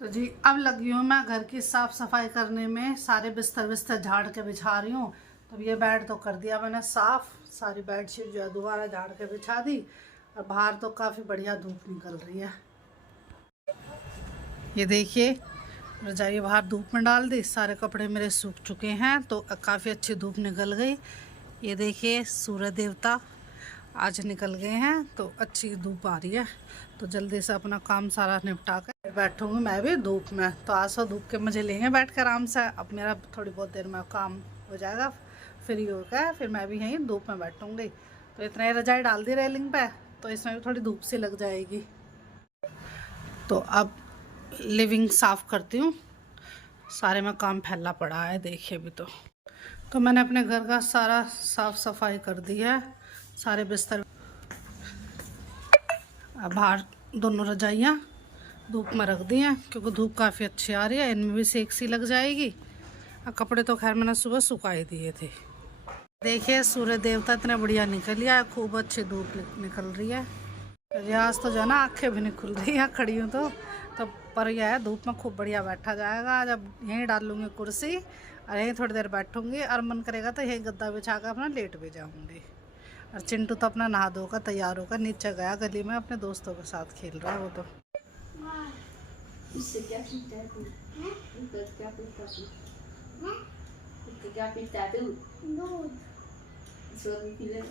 तो जी अब लगी हूँ मैं घर की साफ़ सफाई करने में। सारे बिस्तर बिस्तर झाड़ के बिछा रही हूँ। तो ये बेड तो कर दिया मैंने साफ़, सारी बेडशीट जो है दोबारा झाड़ के बिछा दी। और बाहर तो काफ़ी बढ़िया धूप निकल रही है। ये देखिए रजाई बाहर धूप में डाल दी, सारे कपड़े मेरे सूख चुके हैं तो काफ़ी अच्छी धूप निकल गई। ये देखिए सूर्य देवता आज निकल गए हैं तो अच्छी धूप आ रही है। तो जल्दी से अपना काम सारा निपटा कर बैठूंगी मैं भी धूप में। तो आज तो धूप के मज़े लेंगे बैठ कर आराम से। अब मेरा थोड़ी बहुत देर में काम हो जाएगा, फ्री होकर फिर मैं भी यहीं धूप में बैठूंगी। तो इतना ही रजाई डाल दी रेलिंग पे, तो इसमें भी थोड़ी धूप सी लग जाएगी। तो अब लिविंग साफ़ करती हूँ। सारे में काम फैला पड़ा है देखिए अभी तो मैंने अपने घर का सारा साफ़ सफाई कर दी है। सारे बिस्तर, बाहर दोनों रजाइयाँ धूप में रख दी हैं क्योंकि धूप काफ़ी अच्छी आ रही है, इनमें भी सेक सी लग जाएगी। और कपड़े तो खैर मैंने सुबह सुखाए दिए थे। देखिए सूर्य देवता इतना बढ़िया निकल गया, खूब अच्छी धूप निकल रही है। आज तो जो है ना आँखें भी नहीं खुल रही है खड़ी हूँ तो पर यह है धूप में खूब बढ़िया बैठा जाएगा। जब यहीं डाल लूँगी कुर्सी और यहीं थोड़ी देर बैठूँगी और मन करेगा तो यहीं गद्दा बिछा कर अपना लेट भी जाऊँगी। और चिंटू तो अपना नहा धोकर तैयार होकर नीचे गया गली में अपने दोस्तों के साथ खेल रहा है वो तो। इससे क्या पीता है तू? क्या पीता तू? इससे क्या पीता है तू? दूध। सोनी पी ले।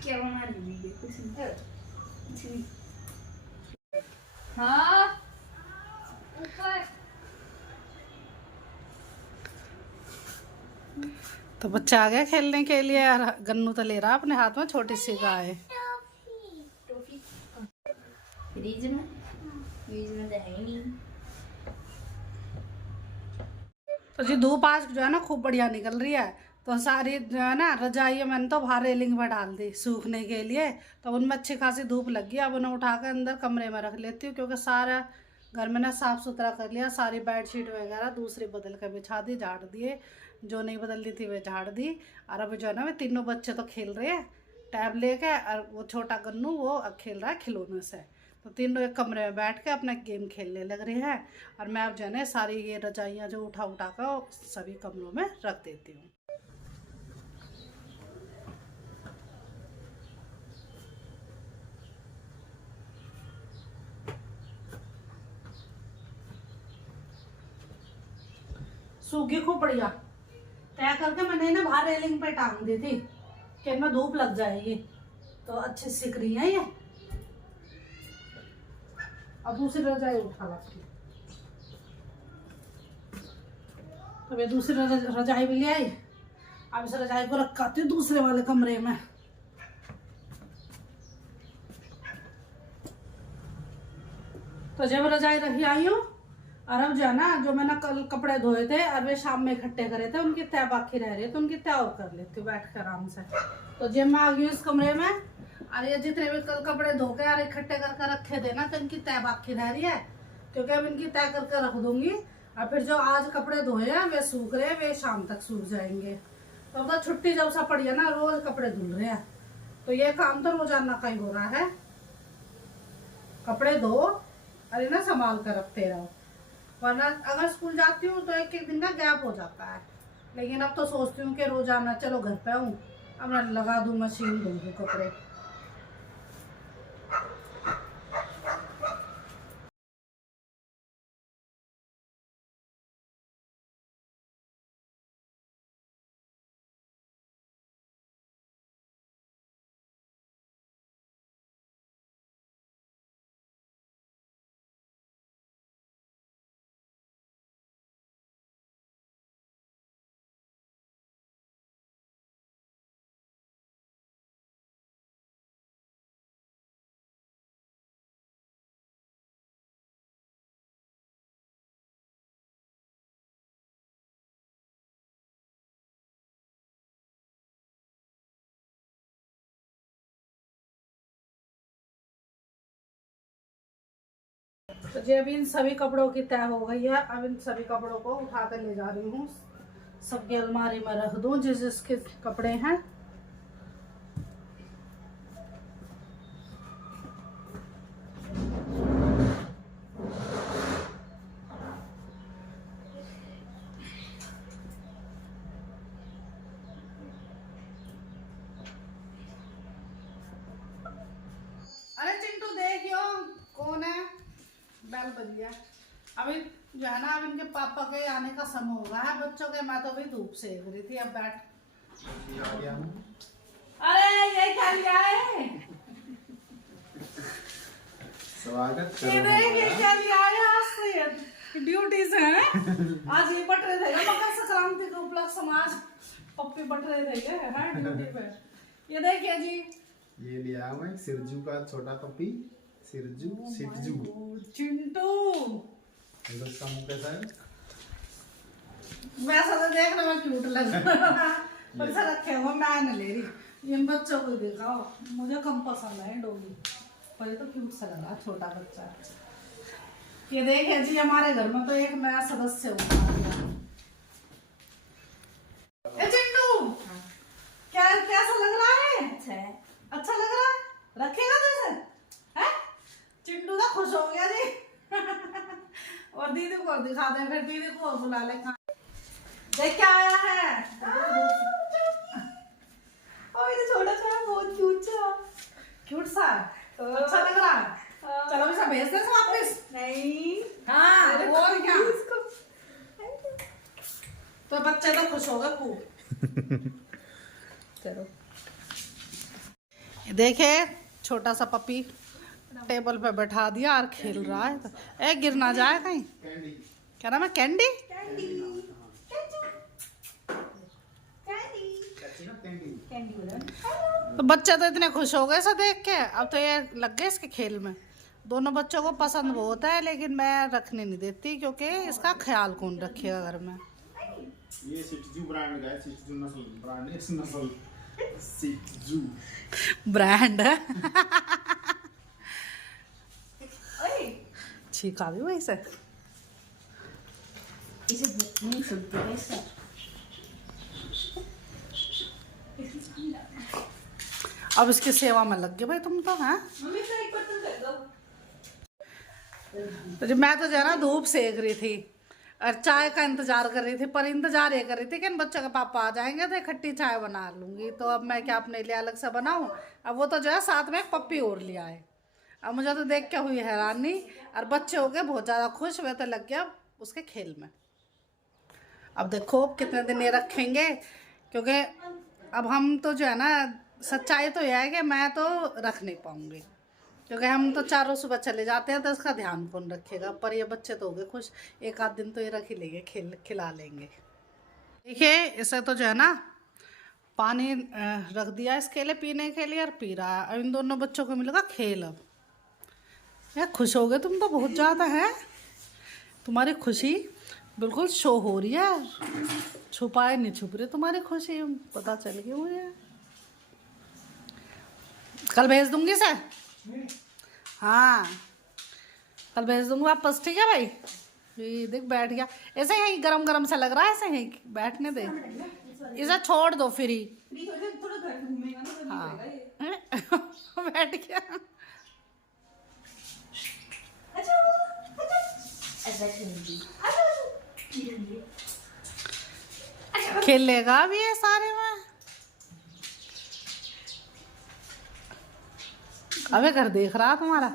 क्या बना रही है? कुछ नहीं। हाँ। ऊपर। तो बच्चा आ गया खेलने के लिए यार। गन्नू तो ले रहा अपने हाथ में छोटी सी गाय। टॉफी। फ्रिज में तो है नहीं। तो जी धूप आज जो है ना खूब बढ़िया निकल रही है। तो सारी जो है ना रजाई मैंने तो बाहर रेलिंग पर डाल दी सूखने के लिए। तो उनमें अच्छी खासी धूप लगी। अब उन्हें उठा कर अंदर कमरे में रख लेती हूँ क्योंकि सारा घर में ना साफ़ सुथरा कर लिया। सारी बेडशीट वगैरह दूसरी बदल कर बिछा दी, झाड़ दिए। जो नहीं बदलती थी वे झाड़ दी। और अब जो है ना वे तीनों बच्चे तो खेल रहे हैं टैब लेके। और वो छोटा गन्नू वो खेल रहा है खिलौनों से। तो तीनों एक कमरे में बैठ के अपना गेम खेलने लग रहे हैं। और मैं अब जो है ना सारी ये रजाइयाँ जो उठा कर सभी कमरों में रख देती हूँ। सूखी खूब बढ़िया तय करके मैंने ना बाहर रेलिंग पे टांग दी थी कि इनमें धूप लग जाएगी। तो अच्छी सिक रही है ये। अब दूसरी रजाई उठा लाती। अब ये दूसरी रजाई भी ले आई। अब इस रजाई को रखाती हूँ दूसरे वाले कमरे में। तो जब रजाई रखी आई हूँ और अब जो है ना जो मैंने कल कपड़े धोए थे और वे शाम में इकट्ठे करे थे उनकी तय बाकी रह रही है तो उनकी तय और कर लेती हूँ बैठ कर आराम से। तो जब मैं आ गई इस कमरे में और ये जितने भी कल कपड़े धो के और इकट्ठे करके रखे थे ना तो इनकी तय बाकी रह रही है क्योंकि अब इनकी तय करके रख दूंगी। और फिर जो आज कपड़े धोए हैं वे सूख रहे हैं, वे शाम तक सूख जाएंगे। तो अब तो छुट्टी जब सा पड़ी है ना रोज कपड़े धुल रहे हैं। तो ये काम तो रोजाना का ही हो रहा है। कपड़े धो और इन्हें संभाल कर रखते रहो, वरना अगर स्कूल जाती हूँ तो एक एक दिन का गैप हो जाता है। लेकिन अब तो सोचती हूँ कि रोजाना चलो घर पे हूँ अब मैं लगा दूँ मशीन धो दूँ कपड़े। तो जी अभी इन सभी कपड़ों की तय हो गई है। अब इन सभी कपड़ों को उठा कर ले जा रही हूँ, सबकी अलमारी में रख दूँ जिस जिसके कपड़े हैं। बेल बज गया। अभी जो है ना, अब इनके पापा के आने का समय हो रहा है बच्चों के। मैं तो अभी धूप सेक रही थी। अब बैठ, अरे ये क्या लिया है? स्वागत ये क्या लिया है? आज से ड्यूटी से है। आज ये बट रहे थे मकर संक्रांति के उपलक्ष्य समाज पप्पी बट रहे थे ड्यूटी पे। ये देखिए जी, ये लिया मैं सिरजू का छोटा पपी। सिरजू सिरजू चिंटू। इसका मुंह कैसा है? वैसा तो देखने में क्यूट लग रहा है, पर ऐसा रखे हुआ मैं नहीं ले रही। इन बच्चों को दिखाओ, मुझे कम पसंद है डॉगी, पर ये तो क्यूट सा लगा छोटा बच्चा। ये देखिए जी, हमारे घर में तो एक नया सदस्य हुआ। ए चिंटू, क्या कैसा लग रहा है? अच्छा है। अच्छा लग रहा है? रखेगा तो इसे? हैं? चिंटू तो खुश हो गया जी। और दीदी को दिखा दे, फिर दीदी को बुला ले। देख क्या आया है? छोटा सा बहुत क्यूट सा। क्यूट सा अच्छा लग रहा है। चलो इसे भेज दे वापस। नहीं, हाँ, और क्या? इसको तो बच्चे तो खुश हो गए खूब। चलो। देखे छोटा सा पपी टेबल पे बैठा दिया और खेल रहा है। ए गिर ना जाए कहीं। कैंडी। क्या नाम है? कैंडी। कैंडी कैंडी बोलो। तो बच्चे तो इतने खुश हो गए इसे देख के। अब तो ये लग गए इसके खेल में। दोनों बच्चों को पसंद बहुत है, लेकिन मैं रखने नहीं देती क्योंकि इसका ख्याल कौन रखेगा घर में। ये सिटजू ब्रांड का है। सिटजू नस्ल ब्रांड है। इस नस्ल सिटजू ब्रांड है। ओए, छीका भी वही से। इसे नहीं सुनते कैसे? अब इसकी सेवा में लग गए भाई तुम तो। हैं मम्मी से एक बर्तन कर दो। तो जब मैं तो जो है ना धूप सेक रही थी और चाय का इंतजार कर रही थी, पर इंतजार ये कर रही थी कि इन बच्चों के पापा आ जाएंगे तो इकट्ठी चाय बना लूंगी। तो अब मैं क्या अपने लिए अलग से बनाऊं? अब वो तो जो है साथ में एक पप्पी और लिया है। अब मुझे तो देख के हुई हैरानी, और बच्चे हो गए बहुत ज़्यादा खुश। वे तो लग गया उसके खेल में। अब देखो कितने दिन ये रखेंगे, क्योंकि अब हम तो जो है ना, सच्चाई तो यह है कि मैं तो रख नहीं पाऊंगी, क्योंकि हम तो चारों सुबह चले जाते हैं तो इसका ध्यान कौन रखेगा। पर ये बच्चे तो हो गए खुश, एक आध दिन तो ये रख ही लेंगे, खिला लेंगे। देखिए इसे तो जो है ना पानी रख दिया इसके लिए पीने के लिए, और पी रहा है। अब इन दोनों बच्चों को मिलेगा खेल। अब यार खुश हो गए तुम तो बहुत ज़्यादा है। तुम्हारी खुशी बिल्कुल शो हो रही है, छुपाए नहीं छुप रही तुम्हारी खुशी, पता चल गई मुझे। कल भेज दूंगी सर। हाँ कल भेज दूंगी वापस, ठीक है भाई। ये देख बैठ गया ऐसे ही, गरम गरम सा लग रहा है, ऐसे ही बैठने दे, इसे छोड़ दो फिर ही। थोड़ा घर घूमेगा ना तो हाँ नहीं पड़ेगा ये। बैठ गया। अच्छा ऐसा खेलेंगे। खेलेगा भी ये सारे में। अबे घर देख रहा तुम्हारा।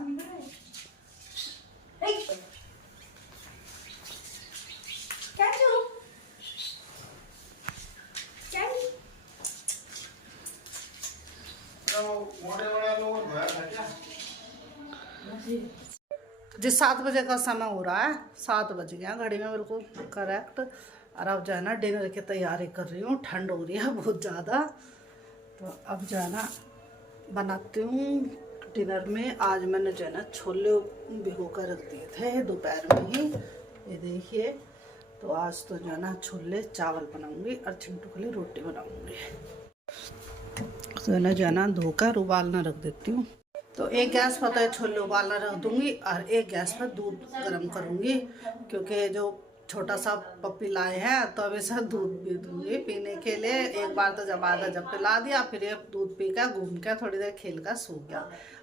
जिस 7 बजे का समय हो रहा है, 7 बज गया घड़ी में बिल्कुल करेक्ट। और अब जो है ना डिनर की तैयारी कर रही हूँ। ठंड हो रही है बहुत ज़्यादा, तो अब जो है ना बनाती हूँ डिनर में। आज मैंने जो है ना छोले भिगो कर रख दिए थे दोपहर में ही, ये देखिए। तो आज तो जो है ना छोले चावल बनाऊंगी और चिंटू के लिए रोटी बनाऊंगी। तो है ना जो है ना धोकर उबालना रख देती हूँ। तो एक गैस पर तो छोले उबालना रख दूँगी और एक गैस पर दूध गर्म करूँगी, क्योंकि जो छोटा सा पप्पी लाए हैं तो अब इसे दूध भी दूँगी पीने के लिए। एक बार तो जब आधा जब पिला दिया, फिर ये दूध पी कर घूम के थोड़ी देर खेल कर सो गया।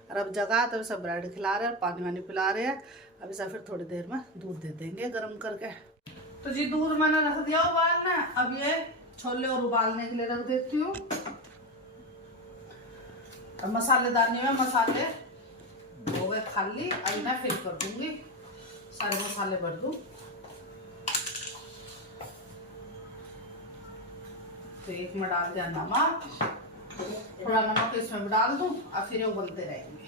और अब जगह तो इसे ब्रेड खिला रहे हैं, पानी वानी पिला रहे हैं। अब इसे फिर थोड़ी देर में दूध दे देंगे गर्म करके। तो जी दूध मैंने रख दिया उबालना। अब ये छोले और उबालने के लिए रख देती हूँ। मसालेदानी में मसाले हो गए खाली, अब इन्हें फिल कर दूंगी। सारे मसाले भर दूँ। तो एक में डाल दिया नमक, थोड़ा नमक इसमें डाल दूँ और फिर वो उबलते रहेंगे।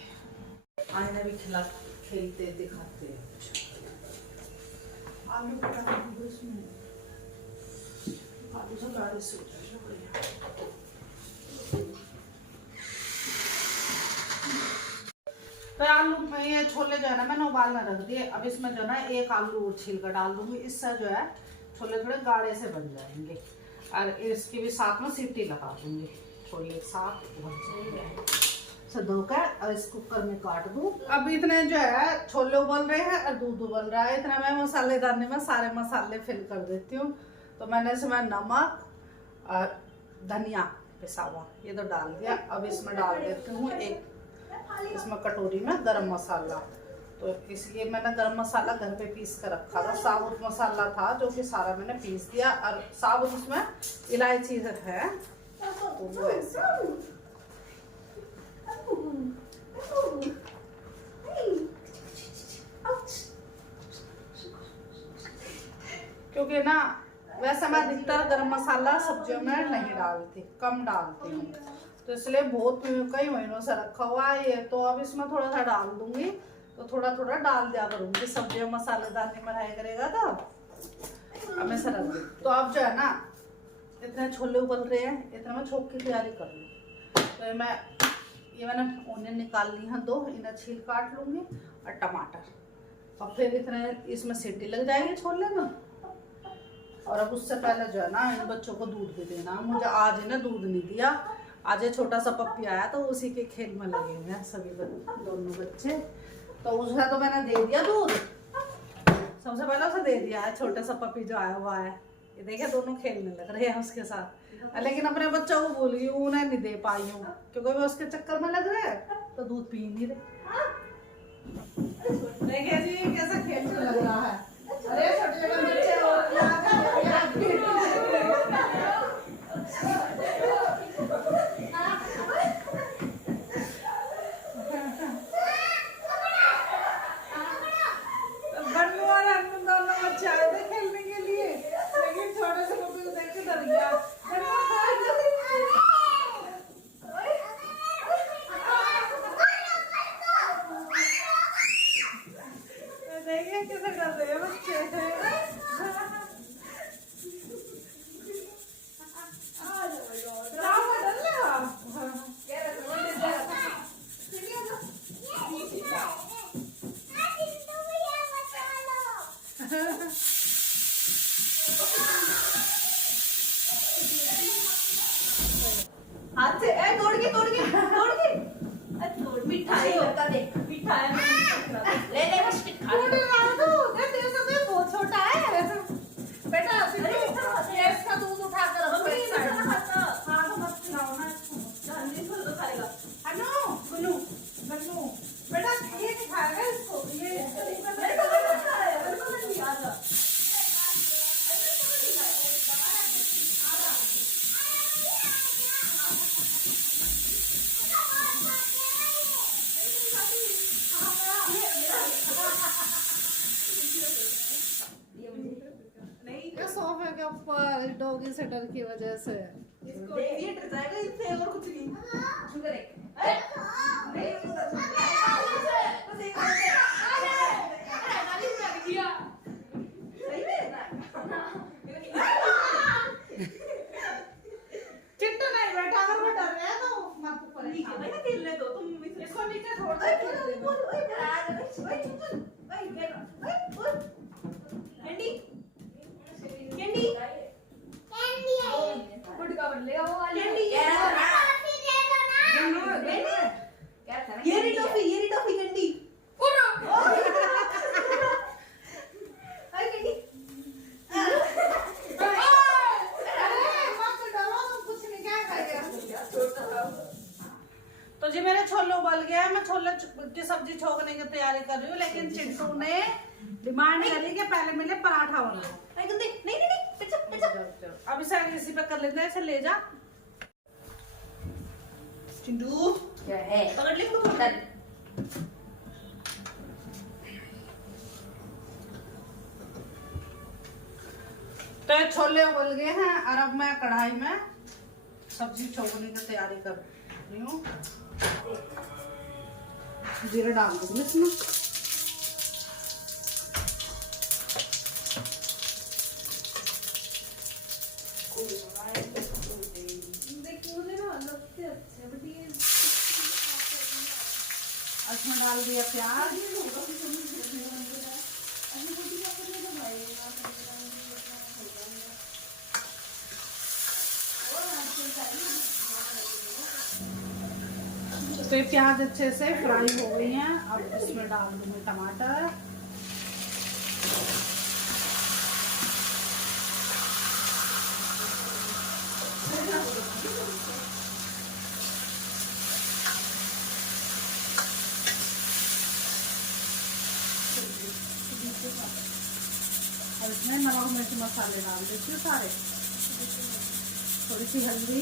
आने भी खेलते दिखाते हैं। आलू का डाल दूँ इसमें, आलू से बारिश हो जाएगा बढ़िया। तो आलू में ये छोले जो है ना मैंने उबालना रख दिए। अब इसमें जो है ना एक आलू छील कर डाल दूंगी, इससे जो है छोले थोड़े गाढ़े से बन जाएंगे। और इसकी भी साथ में सीटी लगा दूंगी, छोले साथ बन जाएंगे। धोकर और इस कुकर में काट दूं। अब इतने जो है छोले उबल रहे हैं और दूध उबल रहा है, इतना मैं मसालेदानी में सारे मसाले फिल कर देती हूँ। तो मैंने इसमें नमक और धनिया पिसा हुआ ये तो डाल दिया। अब इसमें डाल देती हूँ एक इसमें कटोरी में गरम मसाला। तो इसलिए मैंने गरम मसाला घर पे पीस कर रखा था, साबुत मसाला था जो कि सारा मैंने पीस दिया। और साबुत उसमें इलायची है तो वो ऐसे। क्योंकि ना वैसे मैं अधिकतर गरम मसाला सब्जियों में नहीं डालती, कम डालती हूँ, तो इसलिए बहुत कई महीनों से रखा हुआ है ये। तो अब इसमें थोड़ा सा डाल दूंगी, तो थोड़ा थोड़ा डाल दिया करूंगी, सब्जियों मसालेदार में रहा करेगा। तो अब मैं रख दूँ। तो अब जो है ना इतने छोले उबल रहे हैं, इतना मैं छोंक की तैयारी कर लूँ। तो मैंने ओनियन निकाल ली हैं 2, इन्हें छील काट लूंगी और टमाटर। और फिर इतने इसमें सीटी लग जाएगी छोले में। और अब उससे पहले जो है ना इन बच्चों को दूध भी देना। मुझे आज इन्हें दूध नहीं दिया, आज ये छोटा सा पप्पी आया तो उसी के खेल में लगे हुए हैं सभी दोनों बच्चे। तो उसे तो मैंने दे दिया दूध, सबसे पहले उसे दे दिया है। छोटा सा पप्पी जो आया हुआ है ये देखे दोनों खेलने लग रहे हैं उसके साथ। लेकिन अपने बच्चों को भूल गई, उन्हें नहीं दे पाई हूँ क्योंकि वो उसके चक्कर में लग रहे हैं तो दूध पी नहीं रहे। देखिए जी कैसा खेलने लग रहा है। अरे छोटे छोटे बच्चे हाथ से तोड़ मिठाई होता दे मिठाई ले ले बस बहुत छोटा है बेटा। इसका दूध उठा कर रखो एक साइड में। हाँ तो मत खिलाओ ना इसको, जल्दी से तो खाएगा। अनु गुल्लू गन्नू बेटा ये नहीं खाएगा इसको, ये सोफे के ऊपर डॉगी से डर की वजह से इसको ये डर जाएगा इससे और कुछ नहीं। शुगर है चिट्टू नहीं बैठा, अगर वो डर रहा है तो मत परेशान भाई खेलने दो तुम इसको नीचे छोड़ दो। तो जी मेरे छोले उबल गया है, मैं छोले की सब्जी छोकने की तैयारी कर रही हूँ। लेकिन चिंटू ने डिमांड करी कि पहले मिले पराठा वाला। नहीं अब इसे इसी पे कर लेते हैं, इसे ले जा चिंटू। क्या है पकड़ ले इसको थोड़ा। तो ये छोले उबल गए हैं और अब मैं कढ़ाई में सब्जी छोड़ने की तैयारी कर रही हूँ। जीरा डाल दूंगी इसमें। इसमें डाल दिया प्याज। तो ये प्याज अच्छे से फ्राई हो गई हैं। अब इसमें डाल दूंगी टमाटर। और इसमें नमक मिर्च मसाले डाल देती हूँ सारे। थोड़ी सी हल्दी,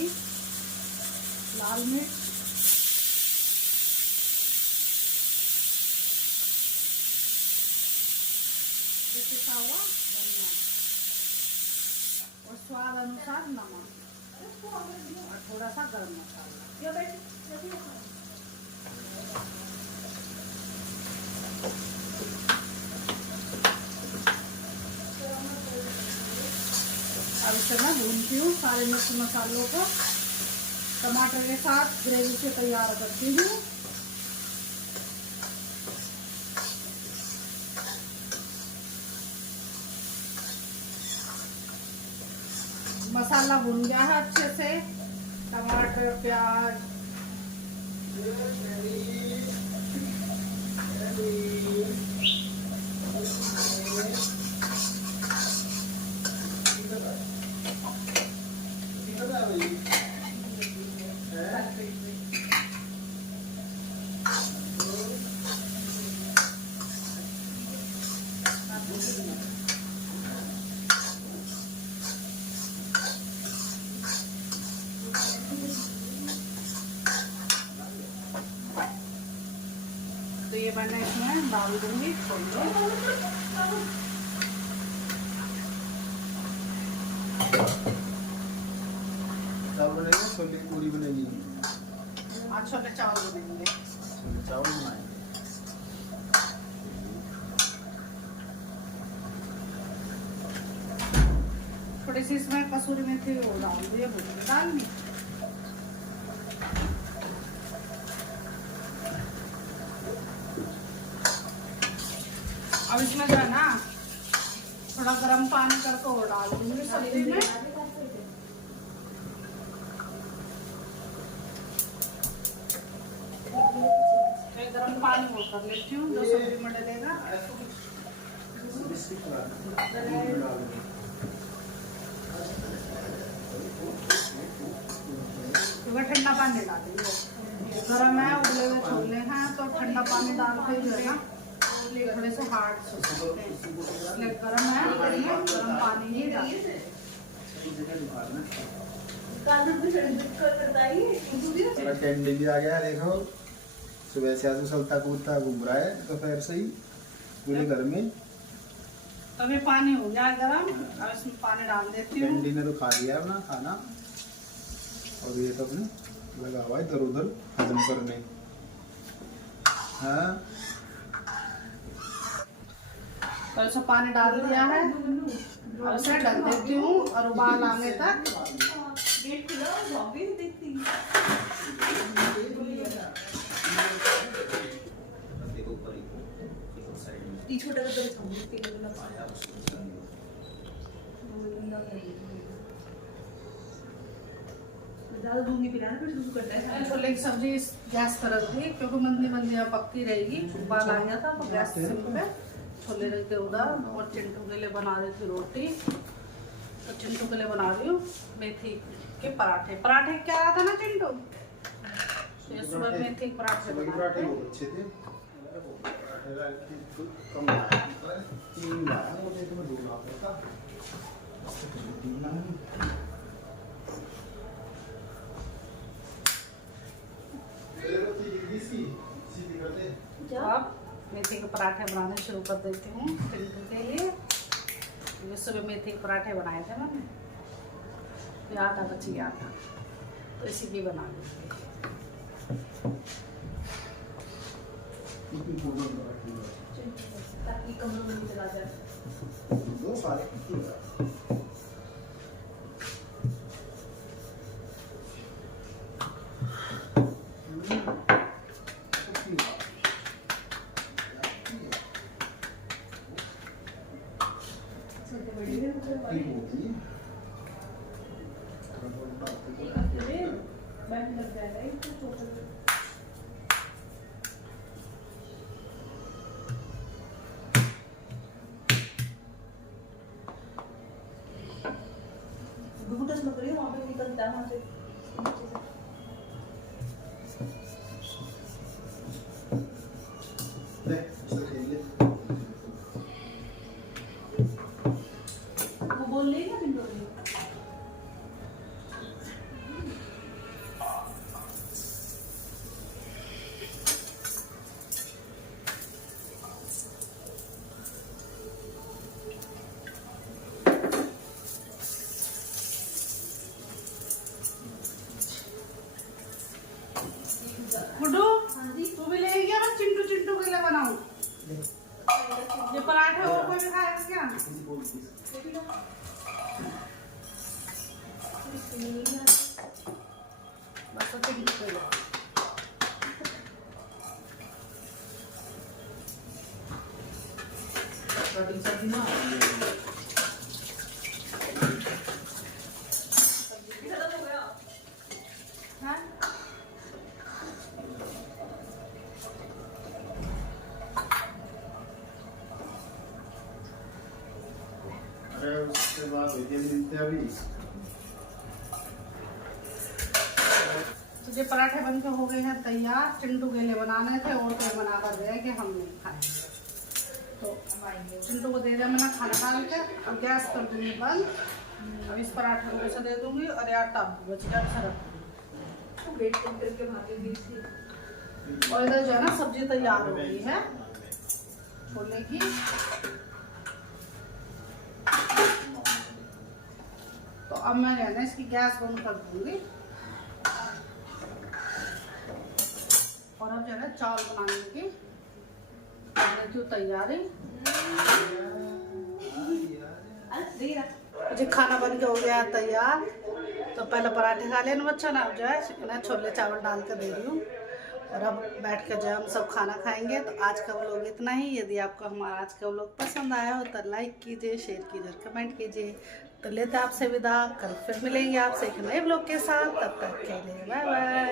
लाल मिर्च, पिसा हुआ धनिया और स्वाद अनुसार नमक और थोड़ा सा गरम मसाला। अब इसे मैं भूनती हूँ सारे मिर्च मसालों को। टमाटर के साथ ग्रेवी से तैयार करती हूँ। मसाला भून गया है अच्छे से। टमाटर, प्याज, तो ये मैंने इसमें डाल दूंगी छोले। छोले पूरी बनेगी। आज छोले चावल बनेंगे। चावल बनाएंगे। थोड़ी सी इसमें कसूरी मेथी वो डाल दिए, डालनी। अब इसमें जो है ना थोड़ा गर्म पानी करके वो डाल दूंगी सब्जी में। गर्म पानी वो कर लेती हूँ जो सब्जी में डलेगा। ठंडा पानी डालेंगे। गर्म है, उबले हुए छोले हैं तो ठंडा पानी डाल के जो है ना थोड़े से हार्ड इसलिए गर्म है, गर्म पानी ही डालेंगे। कैंडी भी आ गया देखो। सुबह से आज उछलता कूदता घूम रहा है दोपहर से ही पूरे घर में। तभी पानी हो गया गरम। अब इसमें पानी डाल देती हूँ। कैंडी ने तो खा लिया अपना खाना और ये तो अपने लगा हुआ है इधर उधर हजम करने। हाँ तो इसमें पानी डाल दिया है और इसे ढक देती हूँ और उबाल आने तक। छोले की सब्जी गैस पर रख दी क्योंकि मंदी मंदी पकती रहेगी। उबाल आ गया था तो गैस सिम पे छोले रख के उधर। और चिंटू के लिए बना देती रोटी। तो चिंटू के लिए बना रही हूँ मेथी के पराठे। पराठे क्या रहा था ना चिंटू? ये सुबह मेथी के पराठे बनाए अच्छे थे। अब मेथी के पराठे बनाने शुरू कर देती हूँ चिंटू के लिए। अभी सुबह मेथी के पराठे बनाए थे मैंने, ये आटा बच गया था तो इसी की बना ली। ताकि कमरों में चला जाए। दो सारे वहाँ पे निकलता है वहाँ से। वो बोल रही है ना बिंदु में। गुड्डू तू भी ले गया, मैं चिंटू चिंटू के लिए बनाऊं ये पराठे, और कोई भी खाएगा क्या? बस तो चिंटू के लिए। हाँ? अरे उसके बाद मिलते अभी तो ये पराठे बनके हो गए हैं तैयार। चिंटू के लिए बनाने थे और कोई बना कर गए कि हम नहीं खाएंगे, तो चिंटू को दे दिया मैंने खाना डाल के। अब गैस कर दूंगी बंद। अब इस पराठे को ऐसे दे दूंगी और यार टब बच गया सरफ। वेट करके भागे दी थी। और इधर जो है ना सब्जी तैयार हो गई है छोले की। तो अब मैं जो है ना इसकी गैस बंद कर दूंगी और अब जो है ना चावल बनाने की कर देती हूँ तैयारी। मुझे खाना बन के हो गया तैयार। तो पहले पराठे खा लेना बच्चा ना, अब जो है ना छोले चावल डाल कर दे रही हूँ और अब बैठ कर जो है हम सब खाना खाएंगे। तो आज का व्लॉग इतना ही। यदि आपको हमारा आज का व्लॉग पसंद आया हो तो लाइक कीजिए, शेयर कीजिए, कमेंट कीजिए। तो लेते आपसे विदा, कल फिर मिलेंगे आपसे एक नए व्लॉग के साथ। तब तक के लिए बाय बाय।